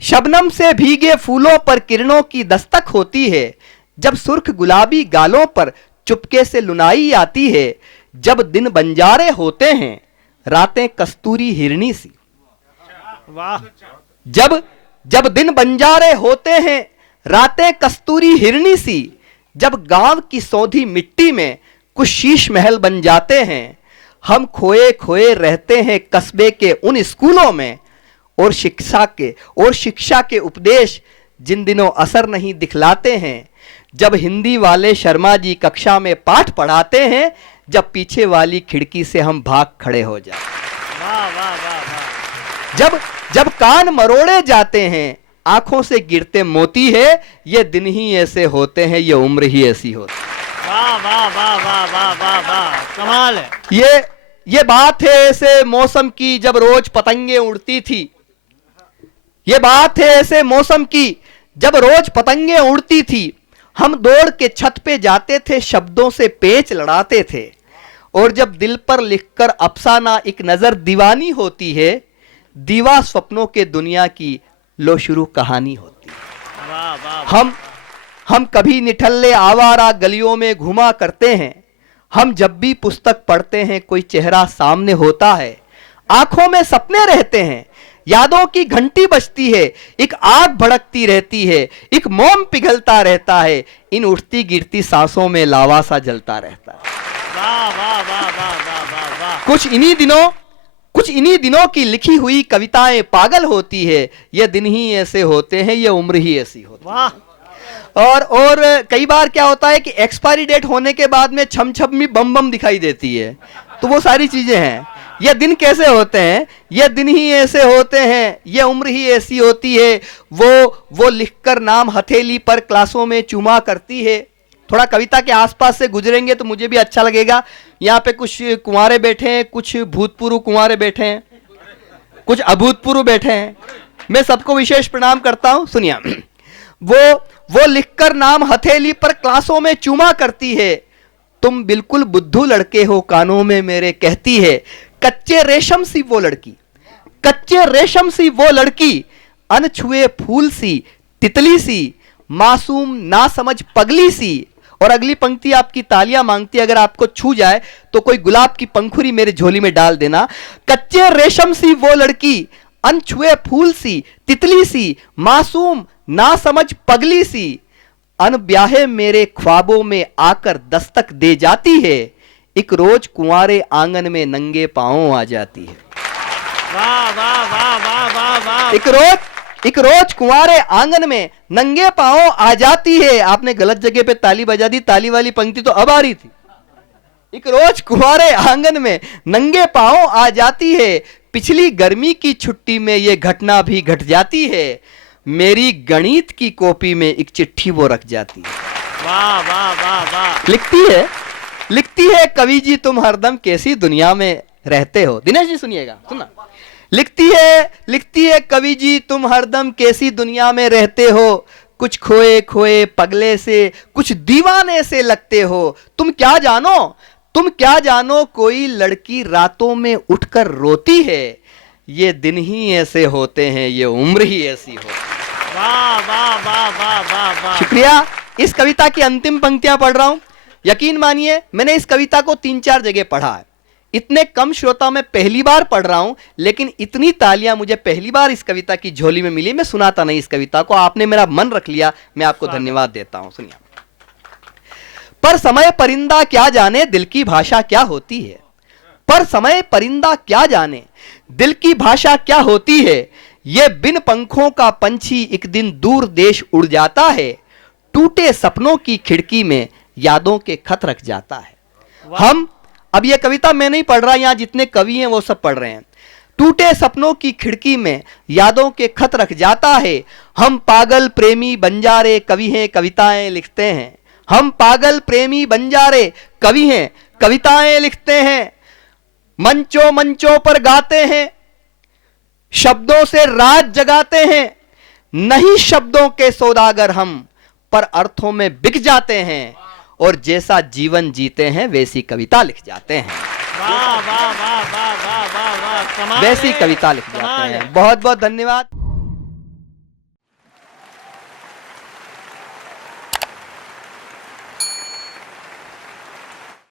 शबनम से भीगे फूलों पर किरणों की दस्तक होती है, जब सुर्ख गुलाबी गालों पर चुपके से लुनाई आती है, जब दिन बंजारे होते हैं रातें कस्तूरी हिरनी सी। वाह। जब जब दिन बंजारे होते हैं रातें कस्तूरी हिरनी सी, जब गांव की सौंधी मिट्टी में कुछ शीश महल बन जाते हैं, हम खोए खोए रहते हैं कस्बे के उन स्कूलों में, और शिक्षा के उपदेश जिन दिनों असर नहीं दिखलाते हैं, जब हिंदी वाले शर्मा जी कक्षा में पाठ पढ़ाते हैं, जब पीछे वाली खिड़की से हम भाग खड़े हो जाते हैं। वाह वाह वाह वाह। जब कान मरोड़े जाते हैं आंखों से गिरते मोती है, ये दिन ही ऐसे होते हैं, ये उम्र ही ऐसी होती है। वाह वाह वाह वाह वाह वाह वाह, कमाल है। ये बात है ऐसे मौसम की जब रोज पतंगे उड़ती थी। ये बात है ऐसे मौसम की जब रोज पतंगे उड़ती थी। हम दौड़ के छत पे जाते थे, शब्दों से पेच लड़ाते थे, और जब दिल पर लिखकर अफसाना एक नजर दीवानी होती है, दीवा स्वप्नों के दुनिया की लो शुरू कहानी होती है। वाह वाह। हम कभी निठल्ले आवारा गलियों में घुमा करते हैं। हम जब भी पुस्तक पढ़ते हैं कोई चेहरा सामने होता है, आंखों में सपने रहते हैं, यादों की घंटी बजती है, एक आग भड़कती रहती है, एक मोम पिघलता रहता है, इन उठती गिरती सांसों में लावा सा जलता रहता है। वाह वाह वाह वाह वाह वाह वाह। कुछ इन्हीं दिनों की लिखी हुई कविताएं पागल होती है, ये दिन ही ऐसे होते हैं, ये उम्र ही ऐसी होती है। वाह। और कई बार क्या होता है कि एक्सपायरी डेट होने के बाद में छम छम में बम बम दिखाई देती है, तो वो सारी चीजें हैं। ये दिन कैसे होते हैं, ये दिन ही ऐसे होते हैं, ये उम्र ही ऐसी होती है। वो लिखकर नाम हथेली पर क्लासों में चुमा करती है। थोड़ा कविता के आसपास से गुजरेंगे तो मुझे भी अच्छा लगेगा। यहाँ पे कुछ कुंवारे बैठे हैं, कुछ भूतपूर्व कुंवारे बैठे हैं, कुछ अभूतपूर्व बैठे हैं। मैं सबको विशेष प्रणाम करता हूं। सुनिए, वो लिखकर नाम हथेली पर क्लासों में चूमा करती है, तुम बिल्कुल बुद्धू लड़के हो कानों में मेरे कहती है, कच्चे रेशम सी वो लड़की, कच्चे रेशम सी वो लड़की, अनछुए फूल सी तितली सी, मासूम ना समझ पगली सी। और अगली पंक्ति आपकी तालियां मांगती है, अगर आपको छू जाए तो कोई गुलाब की पंखुड़ी मेरे झोली में डाल देना। कच्चे रेशम सी वो लड़की, अनछुए फूल सी तितली सी, मासूम ना समझ पगली सी, अनब्याहे मेरे ख्वाबों में आकर दस्तक दे जाती है, एक रोज कुंवारे आंगन में नंगे पांवों आ जाती है। वाह वाह वाह वाह वाह वाह। एक रोज कुंवारे आंगन में नंगे पांवों आ जाती है। आपने गलत जगह पे ताली बजा दी, ताली वाली पंक्ति तो अब आ रही थी। एक रोज कुंवारे आंगन में नंगे पांवों आ जाती है, पिछली गर्मी की छुट्टी में ये घटना भी घट जाती है, मेरी गणित की कॉपी में एक चिट्ठी वो रख जाती है। वाह वाह वाह वाह। लिखती है कवि जी तुम हरदम कैसी दुनिया में रहते हो। दिनेश जी सुनिएगा, सुनना। लिखती है कवि जी तुम हरदम कैसी दुनिया में रहते हो, कुछ खोए खोए पगले से कुछ दीवाने से लगते हो, तुम क्या जानो कोई लड़की रातों में उठकर रोती है, ये दिन ही ऐसे होते हैं, ये उम्र ही ऐसी होती है। वाह वाह वाह वाह वाह वाह। शुक्रिया। इस कविता की अंतिम पंक्तियां पढ़ रहा हूं। यकीन मानिए मैंने इस कविता को 3-4 जगह पढ़ा है। इतने कम श्रोता मैं पहली बार पढ़ रहा हूं, लेकिन इतनी तालियां मुझे पहली बार इस कविता की झोली में मिली। मैं सुनाता नहीं इस कविता को, आपने मेरा मन रख लिया, मैं आपको धन्यवाद देता हूं। सुनिए। पर समय परिंदा क्या जाने दिल की भाषा क्या होती है, पर समय परिंदा क्या जाने दिल की भाषा क्या होती है, ये बिन पंखों का पंछी एक दिन दूर देश उड़ जाता है, टूटे सपनों की खिड़की में यादों के खत रख जाता है। अब यह कविता मैं नहीं पढ़ रहा, यहां जितने कवि हैं वो सब पढ़ रहे हैं। टूटे सपनों की खिड़की में यादों के खत रख जाता है, हम पागल प्रेमी बंजारे कवि हैं कविताएं लिखते हैं, हम पागल प्रेमी बंजारे कवि हैं कविताएं लिखते हैं, मंचों पर गाते हैं, शब्दों से रात जगाते हैं, नहीं शब्दों के सौदागर हम, पर अर्थों में बिक जाते हैं, और जैसा जीवन जीते हैं वैसी कविता लिख जाते हैं। वाह वाह वाह वाह वाह वाह वाह। वैसी कविता लिख जाते हैं। बहुत बहुत धन्यवाद।